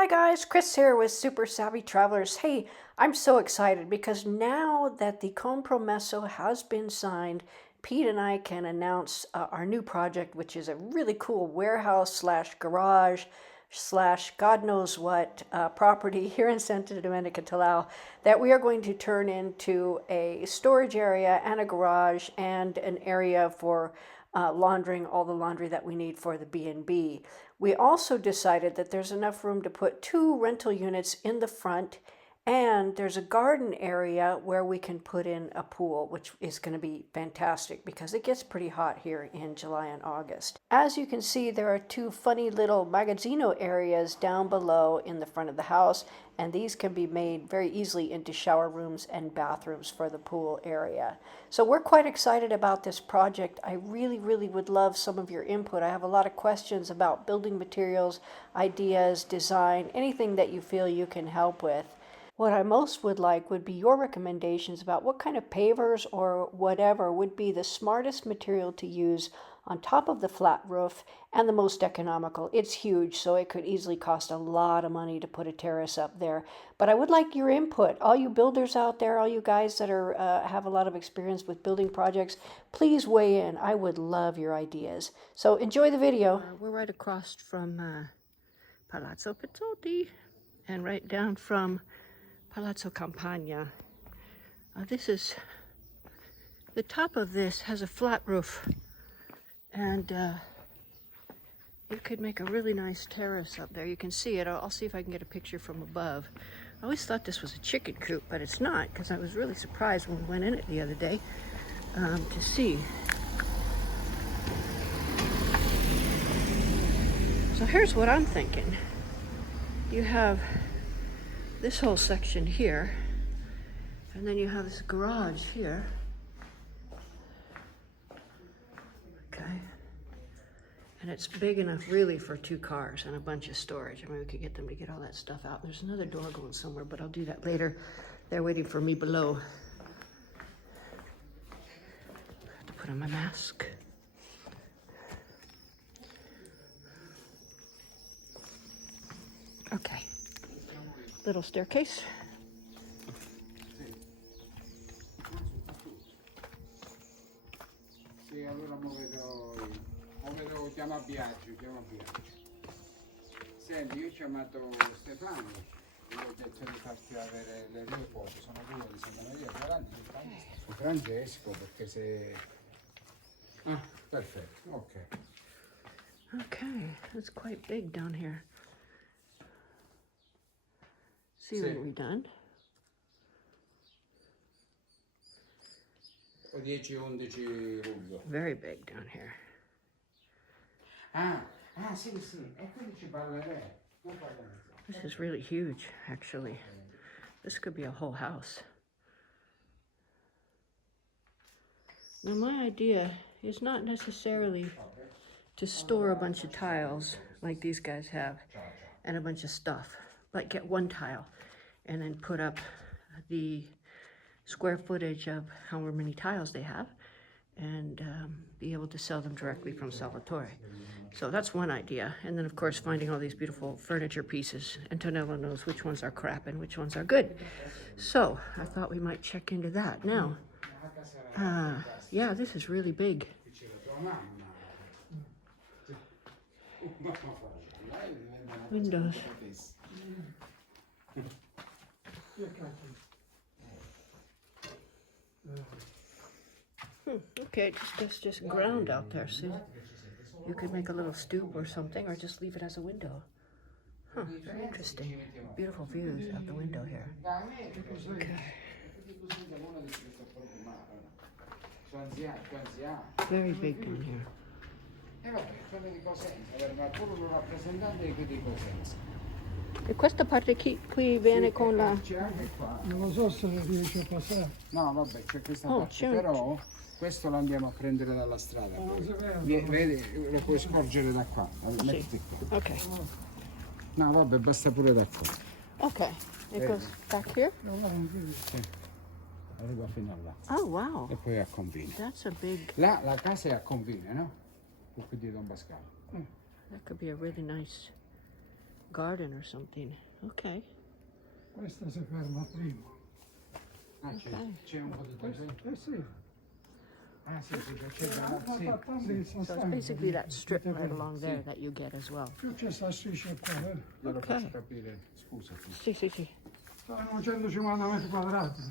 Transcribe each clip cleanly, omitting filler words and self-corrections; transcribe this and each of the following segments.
Hi guys, Chris here with Super Savvy Travelers. Hey, I'm so excited because now that the compromesso has been signed, Pete and I can announce our new project, which is a really cool warehouse slash garage slash God knows what property here in Santa Domenica Talao that we are going to turn into a storage area and a garage and an area for laundering all the laundry that we need for the B&B. We also decided that there's enough room to put 2 rental units in the front, and there's a garden area where we can put in a pool, which is going to be fantastic because it gets pretty hot here in July and August. As you can see, there are 2 funny little magazzino areas down below in the front of the house, and these can be made very easily into shower rooms and bathrooms for the pool area. So we're quite excited about this project. I really would love some of your input. I have a lot of questions about building materials, ideas, design, anything that you feel you can help with. What I most would like would be your recommendations about what kind of pavers or whatever would be the smartest material to use on top of the flat roof and the most economical. It's huge, so it could easily cost a lot of money to put a terrace up there. But I would like your input. All you builders out there, all you guys that are have a lot of experience with building projects, please weigh in. I would love your ideas. So enjoy the video. We're right across from Palazzo Pizzotti and right down from Palazzo Campagna. The top of this has a flat roof, and it could make a really nice terrace up there. You can see it. I'll see if I can get a picture from above. I always thought this was a chicken coop, but it's not, because I was really surprised when we went in it the other day to see. So here's what I'm thinking. You have this whole section here, and then you have this garage here. Okay. And it's big enough really for 2 cars and a bunch of storage. I mean, we could get them to get all that stuff out. There's another door going somewhere, but I'll do that later. They're waiting for me below. I have to put on my mask. Okay. Little staircase. Sì, allora mo vedo, chiama a viaggio. Senti, io ho chiamato Stefano, gli ho detto di farti avere le 2 foto, sono 2 di Santa Maria davanti su Francesco, perché se... Ah, perfetto, ok. Okay, it's quite big down here. See Sì. what we done? 10-11 luglio. Very big down here. Sì, e quindi ci parlerei. Non parlerei. This is really huge, actually. This could be a whole house. Now, my idea is not necessarily to store a bunch of tiles like these guys have and a bunch of stuff, but get 1 tile and then put up the square footage of however many tiles they have and be able to sell them directly from Salvatore. So that's one idea. And then, of course, finding all these beautiful furniture pieces. Antonello knows which ones are crap and which ones are good. So I thought we might check into that. Now, yeah, this is really big. Windows. Okay, just ground out there, see? You could make a little stoop or something, or just leave it as a window. Huh, very interesting. Beautiful views out the window here. Okay. Very big down here. E questa parte qui viene con la... Non lo so se riesce a passare. No, vabbè, c'è questa parte, però questo lo andiamo a prendere dalla strada. Vedi, lo puoi scorgere da qua. Mettiti qua. Ok. No, vabbè, basta pure da qua. Ok. It goes back here? Sì. Arriva fino là. Oh, wow. E poi a confine. That's a big... Là la casa è a confine, no? Qui di Don Pascale. That could be a really nice garden or something. Okay. Questa si ferma prima. Ah, c'è un po' di terreno. Sì. Ah, sì, c'è da... Sì. So it's basically that strip right along there that you get as well. Più c'è sta striscia qua, vero? Glielo Ok. faccio capire, scusati. Sì, sì, sì. Stavano 150 metri quadrati.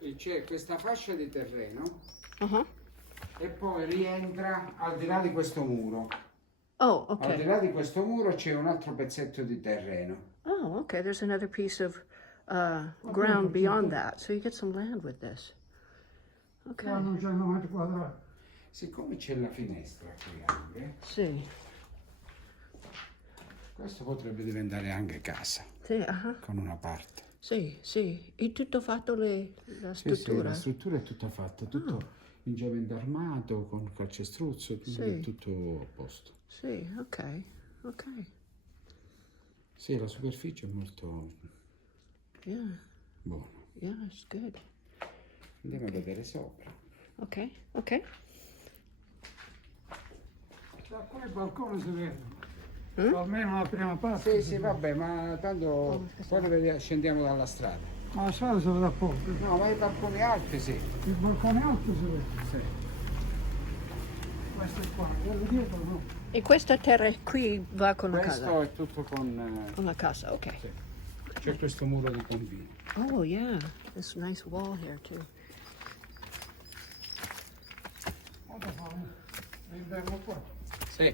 E c'è questa fascia di terreno Uh-huh. e poi rientra al di là di questo muro. Oh, Al di okay. là di questo muro c'è un altro pezzetto di terreno. Oh, okay. There's another piece of ground beyond that. So you get some land with this. Okay. Stavano 100 metri quadrati. Siccome c'è la finestra qui anche, Sì. questo potrebbe diventare anche casa, Sì, uh-huh. con una parte. Sì, sì. È tutto fatto la Sì, sì, struttura? la struttura è tutta fatta, tutto in giovente armato, con calcestruzzo, Sì. è tutto a posto. Sì, ok. Ok. Sì, la superficie è molto Yeah. buona. Yeah, it's good. Andiamo a vedere sopra. Ok, ok. Da qua il balcone si vede. Almeno la prima parte. Sì, si sì, vede. vabbè, ma tanto poi scendiamo dalla strada. Ma la strada si vede poco. No, ma i balconi alti sì. Il balcone alto si vede. Sì. Questo è qua. Quello dietro no. E questa terra qui va con la Questo casa? è tutto con... Con la casa, ok. sì. C'è questo muro di confine. Oh, yeah. This nice wall here, too. Ora fa l'inverno qua. Sì.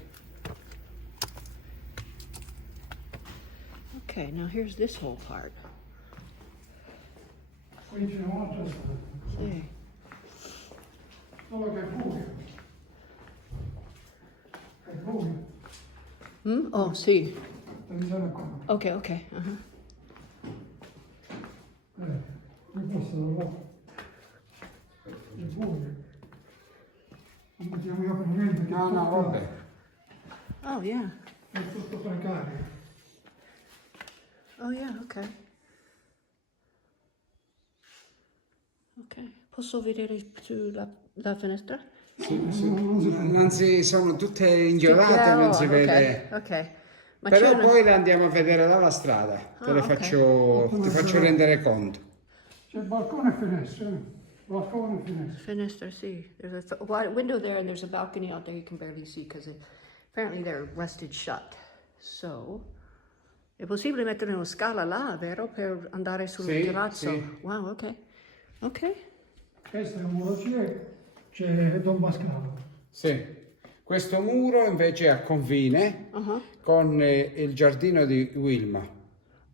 Okay, now here's this whole part. Qui c'è un'altra strada. Sì. Solo che è buio. È buio. Oh, sì. Attenzione qua. Ok, ok. Uh-huh. Qui posso lavorare. È buio. Non mettiamo io per niente. che No, è no, tutto- vabbè. Oh, yeah. È tutto precario. Oh, yeah, ok. Ok. Posso vedere la finestra? Non si, sono tutte inchiodate, non si ok, vede. ok. Ma Però c'è una... poi le andiamo a vedere dalla strada, te le ok. ti faccio rendere conto. C'è balcone e finestra. Balcone e finestra. Finestra, sì. There's a wide window there and there's a balcony out there you can barely see because apparently they're rusted shut. So, è possibile mettere una scala là, vero? Per andare sul Sì, terrazzo? sì. Wow, ok. Ok. Questo è un muro c'è Domenica. Sì. Questo muro invece è a confine Uh-huh. con il giardino di Wilma,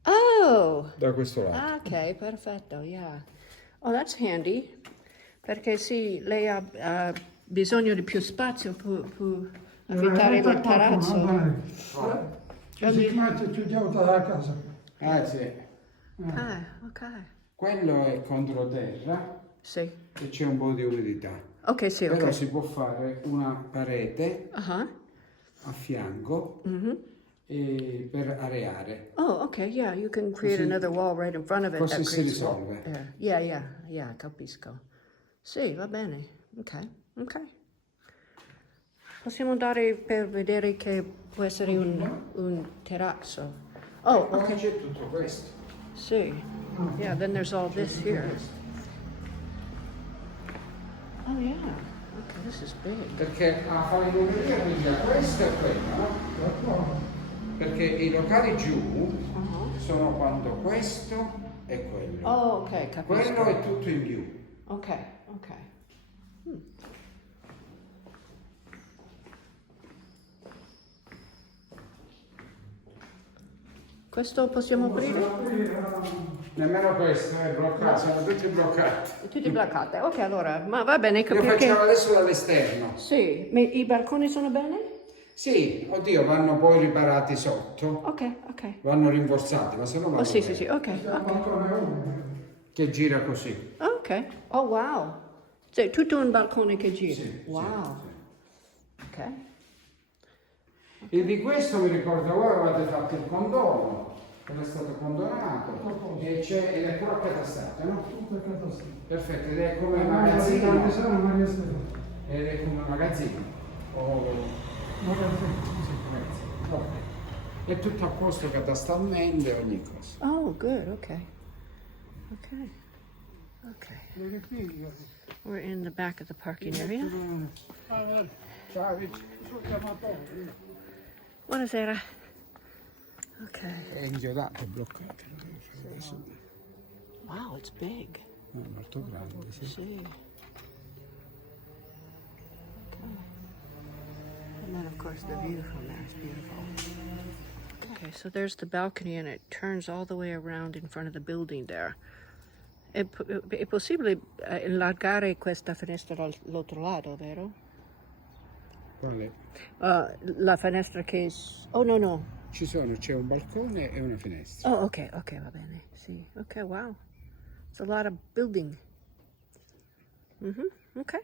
Oh! da questo lato. Ah, ok, perfetto, yeah. Oh, that's handy. Perché sì, lei ha bisogno di più spazio per affittare il terrazzo. Ci si mette più giù dalla casa. Ah, sì. Ah, ok. Quello è controterra Sì. e c'è un po' di umidità. Ok, sì, Però ok. si può fare una parete Uh-huh. a fianco per areare. Oh, okay, yeah, you can create Così- another wall right in front of it. così that si creates wall risolve. air. Yeah, capisco. Sì, va bene. Ok, ok. Possiamo andare per vedere che può essere un terrazzo. Oh, Poi ok. c'è tutto questo. Sì. Yeah, then there's all this here. Oh, yeah. Okay, this is big. Perché a fare l'ungheria quindi a questo e quello, no? Perché i locali giù sono quando questo e quello. Oh, ok, capisco. Quello è tutto in più. Ok, ok. Questo possiamo aprire? Nemmeno questo è bloccato, sono tutti bloccati. Tutti bloccate. Ok, allora, ma va bene, Io facciamo perché... adesso dall'esterno. Sì, ma i balconi sono bene? Sì, oddio, vanno poi riparati sotto, Ok, ok. vanno rinforzati, ma se no vanno Oh, sì, bene. sì, sì, ok, ok. Che gira così. Ok. Oh, wow. C'è tutto un balcone che gira. Sì, Wow. sì, Ok. E di questo mi ricordo voi avete fatto il condono, era stato condonato ed è pure accatastato, no? Tutto è catastrofe. Perfetto, ed è come un Maria magazzino. Maria Stefano. Ed è come un magazzino. O Magazzino. sì, magazzino. Ok. È tutto a posto catastalmente ogni cosa. Oh, good. Okay. Okay. Okay. Le figlie. We're in the back of the parking area. Ciao, Vic. Buonasera. Okay. È inchiodato, è bloccato. Adesso- Wow, it's big. No, è molto grande, sì. See. Okay. And then, of course, the view from there is beautiful. Okay, so there's the balcony, and it turns all the way around in front of the building there. È possibile allargare questa finestra dall'altro lato, vero? Quale? La finestra che... Oh, no, no. C'è un balcone e una finestra. Oh, okay, okay, va bene. Sì. Okay, wow. It's a lot of building. Okay.